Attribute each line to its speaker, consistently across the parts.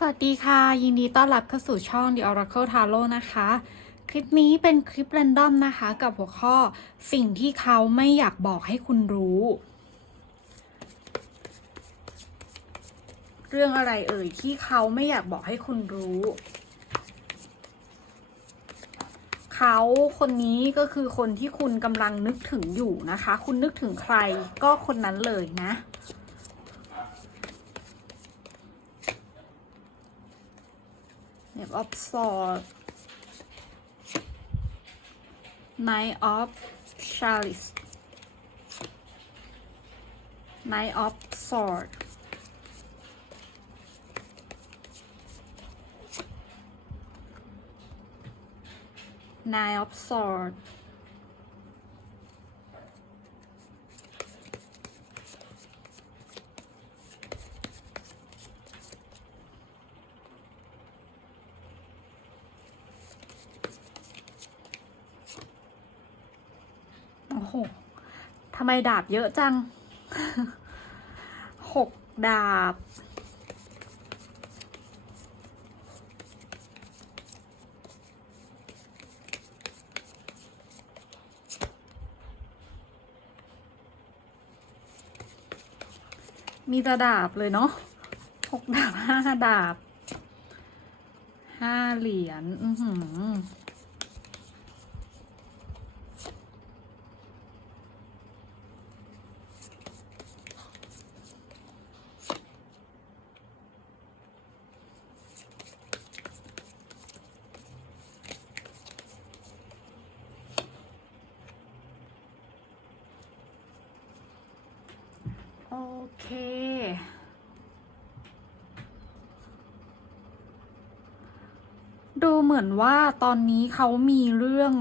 Speaker 1: สวัสดีค่ะ ยินดีต้อนรับเข้าสู่ช่อง The Oracle Tarot นะคะ คลิปนี้เป็นคลิป r รนดอมนะคะ กับหัวข้อสิ่งที่เขาไม่อยากบอกให้คุณรู้ เรื่องอะไรเอ่ยที่เขาไม่อยากบอกให้คุณรู้ เขาคนนี้ก็คือคนที่คุณกำลังนึกถึงอยู่นะคะ คุณนึกถึงใครก็คนนั้นเลยนะ Knave of Swords Knight of Chalice Knight of Sword Nine of Sword ไมดาบเยอะจังหกดาบ มีแต่ดาบเลยเนาะหกดาบห้าดาบห้าเหรียญ อือหือ เค ดูเหมือนว่าตอนนี้เขามีเรื่อง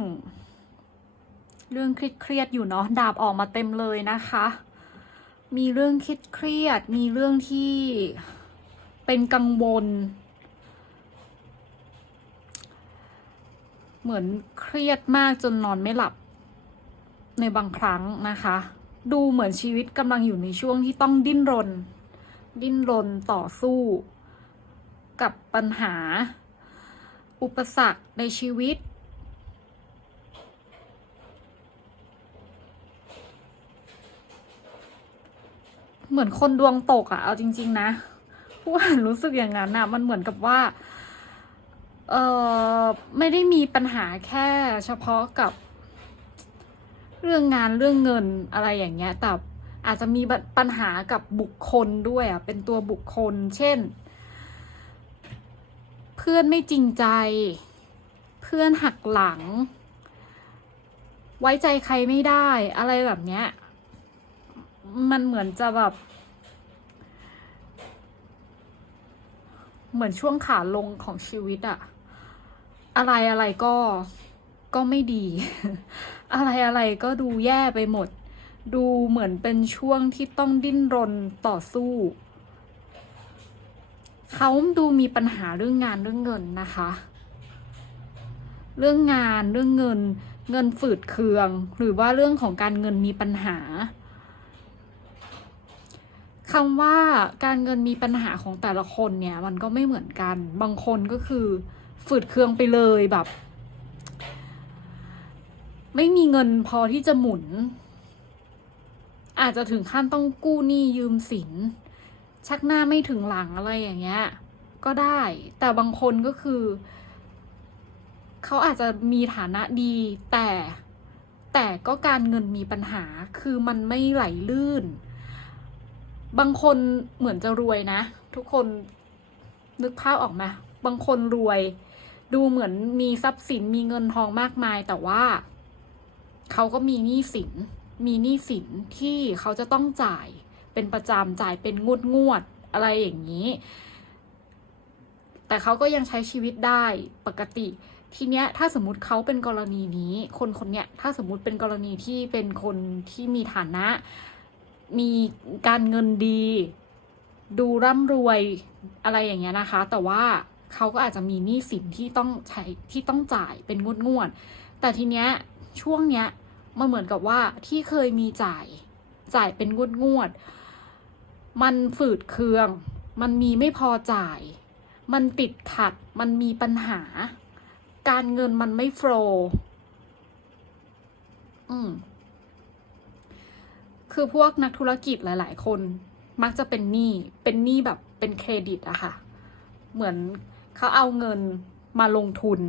Speaker 1: เรื่องเครียดๆอยู่เนาะดาบออกมาเต็มเลยนะคะ มีเรื่องเครียด มีเรื่องที่เป็นกังวล เหมือนเครียดมากจนนอนไม่หลับในบางครั้งนะคะ ดูเหมือนชีวิตกำลังอยู่ในช่วงที่ต้องดิ้นรน ดิ้นรนต่อสู้ กับปัญหา อุปสรรคในชีวิต เหมือนคนดวงตกอะเอาจริง ๆ นะผู้อ่านรู้สึกอย่างนั้นอะมันเหมือนกับว่าเออไม่ได้มีปัญหาแค่เฉพาะกับ เรื่องงานเรื่องเงินอะไรอย่างเงี้ยแต่อาจจะมีปัญหากับบุคคลด้วยอะเป็นตัวบุคคล เช่น เพื่อนไม่จริงใจ เพื่อนหักหลัง ไว้ใจใครไม่ได้อะไรแบบเนี้ยมันเหมือนจะแบบ เหมือนช่วงขาลงของชีวิตอะอะไรอะไรก็ก็ไม่ดี อะไรอะไรก็ดูแย่ไปหมด ดูเหมือนเป็นช่วงที่ต้องดิ้นรนต่อสู้ เขาดูมีปัญหาเรื่องงานเรื่องเงินนะคะ เรื่องงานเรื่องเงิน เงินฝืดเคือง หรือว่าเรื่องของการเงินมีปัญหาคำว่าการเงินมีปัญหาของแต่ละคนเนี่ย มันก็ไม่เหมือนกัน บางคนก็คือฝืดเคืองไปเลยแบบ ไม่มีเงินพอที่จะหมุน อาจจะถึงขั้นต้องกู้หนี้ยืมสิน ชักหน้าไม่ถึงหลังอะไรอย่างเงี้ย ก็ได้ แต่บางคนก็คือ เขาอาจจะมีฐานะดีแต่แต่ก็การเงินมีปัญหาคือมันไม่ไหลลื่น บางคนเหมือนจะรวยนะ ทุกคนนึกภาพออกไหมบางคนรวย ดูเหมือนมีทรัพย์สินมีเงินทองมากมายแต่ว่า เขาก็มีหนี้สิน มีหนี้สินที่เขาจะต้องจ่ายเป็นประจำจ่ายเป็นงวดงวดอะไรอย่างนี้ แต่เขาก็ยังใช้ชีวิตได้ปกติ ทีเนี้ยถ้าสมมติเขาเป็นกรณีนี้ คนคนเนี้ยถ้าสมมติเป็นกรณีที่เป็นคนที่มีฐานะ มีการเงินดี ดูร่ำรวยอะไรอย่างเงี้ยนะคะ แต่ว่าเขาก็อาจจะมีหนี้สินที่ต้องใช้ที่ต้องจ่ายเป็นงวดงวดแต่ทีเนี้ย ช่วงเนี้ยมันเหมือนกับว่าที่เคยมีจ่ายจ่ายเป็นงวดงวด มันฝืดเคือง มันมีไม่พอจ่าย มันติดขัด มันมีปัญหา การเงินมันไม่โฟล์อืมคือพวกนักธุรกิจหลาย ๆ คน มักจะเป็นหนี้ เป็นหนี้แบบเป็นเครดิตอะค่ะ เหมือนเขาเอาเงินมาลงทุน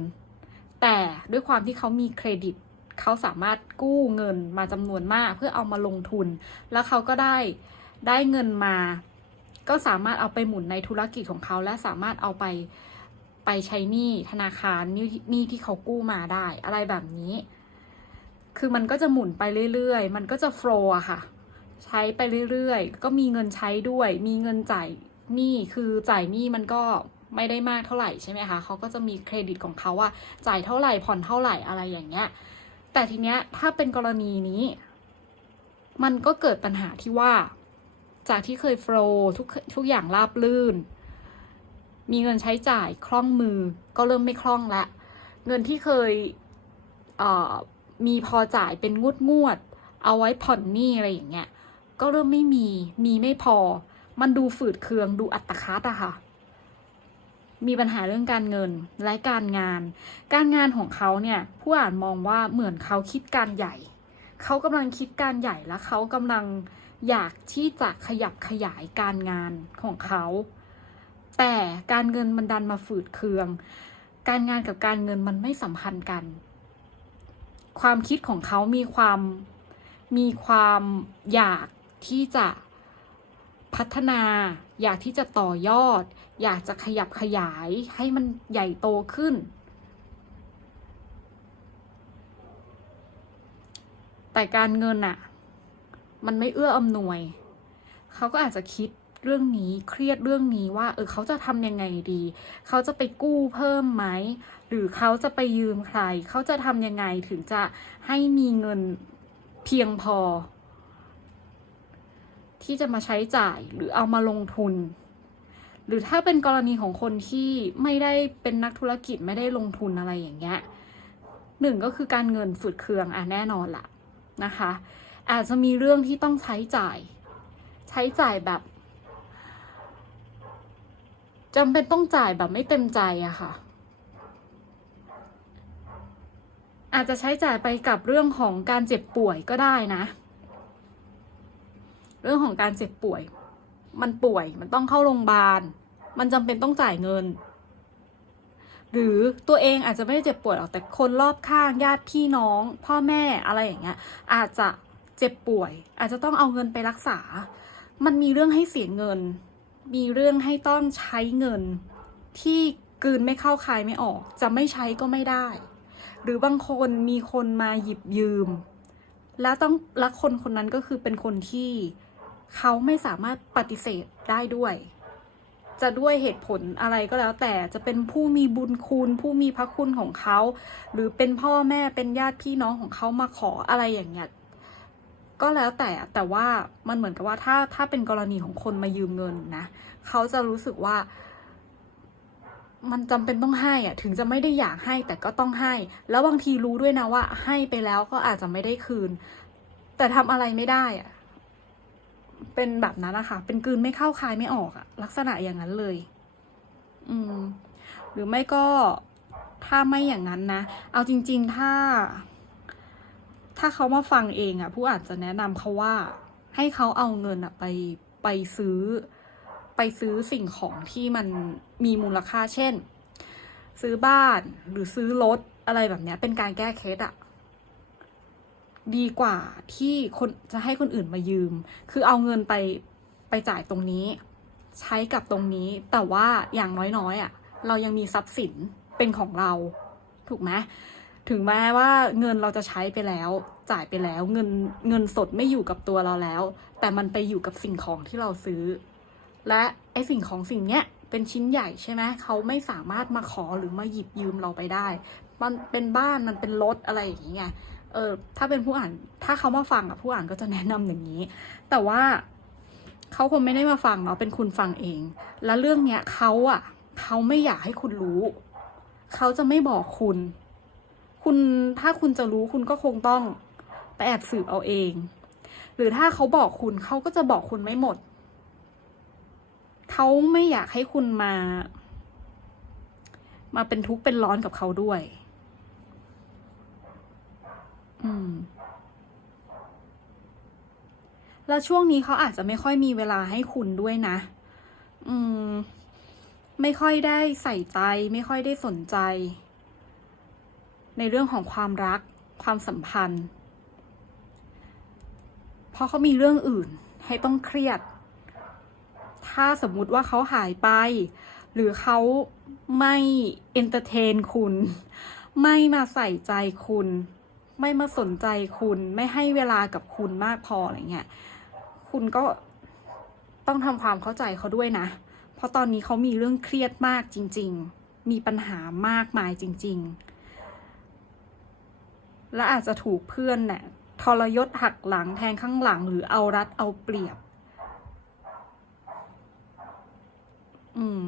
Speaker 1: แต่ด้วยความที่เขามีเครดิต เขาสามารถกู้เงินมาจำนวนมากเพื่อเอามาลงทุน แล้วเขาก็ได้ได้เงินมา ก็สามารถเอาไปหมุนในธุรกิจของเขา และสามารถเอาไปไปใช้หนี้ธนาคารหนี้หนี้ที่เขากู้มาได้ อะไรแบบนี้ คือมันก็จะหมุนไปเรื่อยๆ มันก็จะโฟลว์ค่ะ ใช้ไปเรื่อยๆ ก็มีเงินใช้ด้วย มีเงินจ่ายหนี้ คือจ่ายหนี้มันก็ไม่ได้มากเท่าไหร่ใช่ไหมคะ เขาก็จะมีเครดิตของเขาว่าจ่ายเท่าไหร่ผ่อนเท่าไหร่อะไรอย่างเงี้ย แต่ทีเนี้ยถ้าเป็นกรณีนี้ มันก็เกิดปัญหาที่ว่า จากที่เคยโฟลว์ทุกทุกอย่างราบลื่น มีเงินใช้จ่ายคล่องมือก็เริ่มไม่คล่องละ เงินที่เคยเมีพอจ่ายเป็นงวดงวด เอาไว้ผ่อนหนี้อะไรอย่างเงี้ย ก็เริ่มไม่มี มีไม่พอ มันดูฝืดเคืองดูอัตคัดอะค่ะ มีปัญหาเรื่องการเงินและการงาน การงานของเขาเนี่ยผู้อ่านมองว่าเหมือนเขาคิดการใหญ่ เขากำลังคิดการใหญ่และเขากำลังอยากที่จะขยับขยายการงานของเขา แต่การเงินมันดันมาฝืดเคือง การงานกับการเงินมันไม่สัมพันธ์กัน ความคิดของเขามีความมีความอยากที่จะพัฒนา อยากที่จะต่อยอด อยากจะขยับขยายให้มันใหญ่โตขึ้น แต่การเงินอะมันไม่เอื้ออำนวย เขาก็อาจจะคิดเรื่องนี้เครียดเรื่องนี้ว่า เออเขาจะทำยังไงดี เขาจะไปกู้เพิ่มไหม หรือเขาจะไปยืมใคร เขาจะทำยังไงถึงจะให้มีเงินเพียงพอ ที่จะมาใช้จ่ายหรือเอามาลงทุน หรือถ้าเป็นกรณีของคนที่ไม่ได้เป็นนักธุรกิจไม่ได้ลงทุนอะไรอย่างเงี้ยหนึ่งก็คือการเงินฝืดเคืองอะแน่นอนละนะคะ อาจจะมีเรื่องที่ต้องใช้จ่าย ใช้จ่ายแบบจำเป็นต้องจ่ายแบบไม่เต็มใจอะค่ะ อาจจะใช้จ่ายไปกับเรื่องของการเจ็บป่วยก็ได้นะ เรื่องของการเจ็บป่วย มันป่วยมันต้องเข้าโรงพยาบาล มันจำเป็นต้องจ่ายเงิน หรือตัวเองอาจจะไม่ได้เจ็บป่วยหรอกแต่คนรอบข้างญาติพี่น้อง พ่อแม่อะไรอย่างเงี้ย อาจจะเจ็บป่วย อาจจะต้องเอาเงินไปรักษา มันมีเรื่องให้เสียเงิน มีเรื่องให้ต้องใช้เงิน ที่กืนไม่เข้าคายไม่ออก จะไม่ใช้ก็ไม่ได้ หรือบางคนมีคนมาหยิบยืม แล้วต้องและคนคนนั้นก็คือเป็นคนที่ เขาไม่สามารถปฏิเสธได้ด้วย จะด้วยเหตุผลอะไรก็แล้ว แต่จะเป็นผู้มีบุญคุณ ผู้มีพระคุณของเขา หรือเป็นพ่อแม่เป็นญาติพี่น้องของเขามาขออะไรอย่างเงี้ยก็แล้วแต่แต่ว่ามันเหมือนกับว่าถ้าถ้าเป็นกรณีของคนมายืมเงินนะเขาจะรู้สึกว่า มันจำเป็นต้องให้อะถึงจะไม่ได้อยากให้แต่ก็ต้องให้ แล้วบางทีรู้ด้วยนะว่า ให้ไปแล้วก็อาจจะไม่ได้คืน แต่ทำอะไรไม่ได้อะ เป็นแบบนั้นนะคะเป็นกืนไม่เข้าคายไม่ออกอะลักษณะอย่างนั้นเลย อืม หรือไม่ก็ถ้าไม่อย่างนั้นนะ เอาจริง ๆ ถ้า ถ้าเขามาฟังเองอะผู้อาจจะแนะนำเขาว่า ให้เขาเอาเงินอะไปไปซื้อ ไปซื้อสิ่งของที่มันมีมูลค่าเช่น ซื้อบ้านหรือซื้อรถอะไรแบบเนี้ย เป็นการแก้เคล็ดอะ ดีกว่าที่คนจะให้คนอื่นมายืม คือเอาเงินไปไปจ่ายตรงนี้ ใช้กับตรงนี้ แต่ว่าอย่างน้อยๆอะ เรายังมีทรัพย์สินเป็นของเรา ถูกไหมถึงแม้ว่าเงินเราจะใช้ไปแล้ว จ่ายไปแล้ว เงินเงินสดไม่อยู่กับตัวเราแล้ว แต่มันไปอยู่กับสิ่งของที่เราซื้อ และไอสิ่งของสิ่งเนี้ยเป็นชิ้นใหญ่ใช่ไหมเขาไม่สามารถมาขอหรือมาหยิบยืมเราไปได้ มันเป็นบ้านมันเป็นรถอะไรอย่างเงี้ย เออถ้าเป็นผู้อ่านถ้าเขามาฟังอะผู้อ่านก็จะแนะนำอย่างนี้ แต่ว่าเขาคงไม่ได้มาฟังเนาะเป็นคุณฟังเอง แล้วเรื่องเนี้ยเขาอะเขาไม่อยากให้คุณรู้ เขาจะไม่บอกคุณ คุณถ้าคุณจะรู้คุณก็คงต้องไปแอบสืบเอาเอง หรือถ้าเขาบอกคุณเขาก็จะบอกคุณไม่หมด เขาไม่อยากให้คุณมา มาเป็นทุกข์เป็นร้อนกับเขาด้วย อืม แล้วช่วงนี้เขาอาจจะไม่ค่อยมีเวลาให้คุณด้วยนะ อืม ไม่ค่อยได้ใส่ใจ ไม่ค่อยได้สนใจ ในเรื่องของความรัก ความสัมพันธ์ เพราะเขามีเรื่องอื่นให้ต้องเครียด ถ้าสมมุติว่าเขาหายไป หรือเขาไม่เอนเตอร์เทนคุณ ไม่มาใส่ใจคุณไม่มาสนใจคุณไม่ให้เวลากับคุณมากพออะไรเงี้ย คุณก็ต้องทำความเข้าใจเขาด้วยนะ เพราะตอนนี้เขามีเรื่องเครียดมากจริง ๆ มีปัญหามากมายจริง ๆ และอาจจะถูกเพื่อนนี่ยทรยศหักหลังแทงข้างหลังหรือเอารัดเอาเปรียบ อืม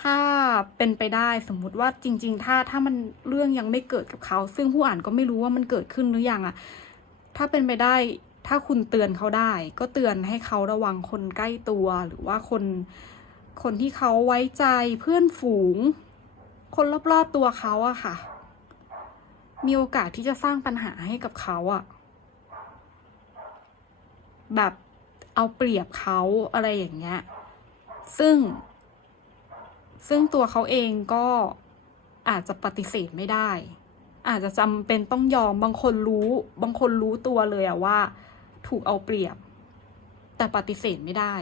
Speaker 1: ถ้าเป็นไปได้สมมุติว่าจริง ๆ ถ้าถ้ามันเรื่องยังไม่เกิดกับเขา ซึ่งผู้อ่านก็ไม่รู้ว่ามันเกิดขึ้นหรือยังอะถ้าเป็นไปได้ ถ้าคุณเตือนเขาได้ ก็เตือนให้เขาระวังคนใกล้ตัวหรือว่าคนคนที่เขาไว้ใจเพื่อนฝูง คนรอบๆตัวเขาอะค่ะ มีโอกาสที่จะสร้างปัญหาให้กับเขาอะแบบเอาเปรียบเขาอะไรอย่างเงี้ย ซึ่ง ซึ่งตัวเขาเองก็อาจจะปฏิเสธไม่ได้ อาจจะจำเป็นต้องยอมบางคนรู้ บางคนรู้ตัวเลยอะว่า ถูกเอาเปรียบ แต่ปฏิเสธไม่ได้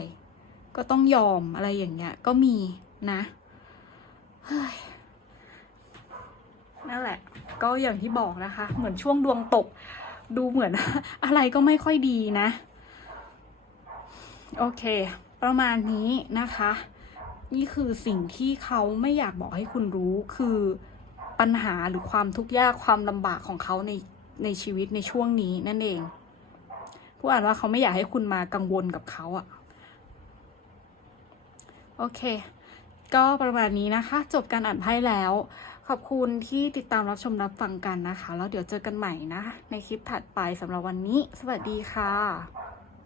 Speaker 1: ก็ต้องยอมอะไรอย่างเงี้ย ก็มีนะเฮ้ยนั่นแหละ ก็อย่างที่บอกนะคะ เหมือนช่วงดวงตก ดูเหมือนอะไรก็ไม่ค่อยดีนะ โอเค ประมาณนี้นะคะ นี่คือสิ่งที่เขาไม่อยากบอกให้คุณรู้คือปัญหาหรือความทุกข์ยากความลำบากของเขาในในชีวิตในช่วงนี้นั่นเอง ผู้อ่านว่าเขาไม่อยากให้คุณมากังวลกับเขาอะโอเค ก็ประมาณนี้นะคะ จบการอ่านไพ่แล้ว ขอบคุณที่ติดตามรับชมรับฟังกันนะคะ แล้วเดี๋ยวเจอกันใหม่นะ ในคลิปถัดไปสำหรับวันนี้ สวัสดีค่ะ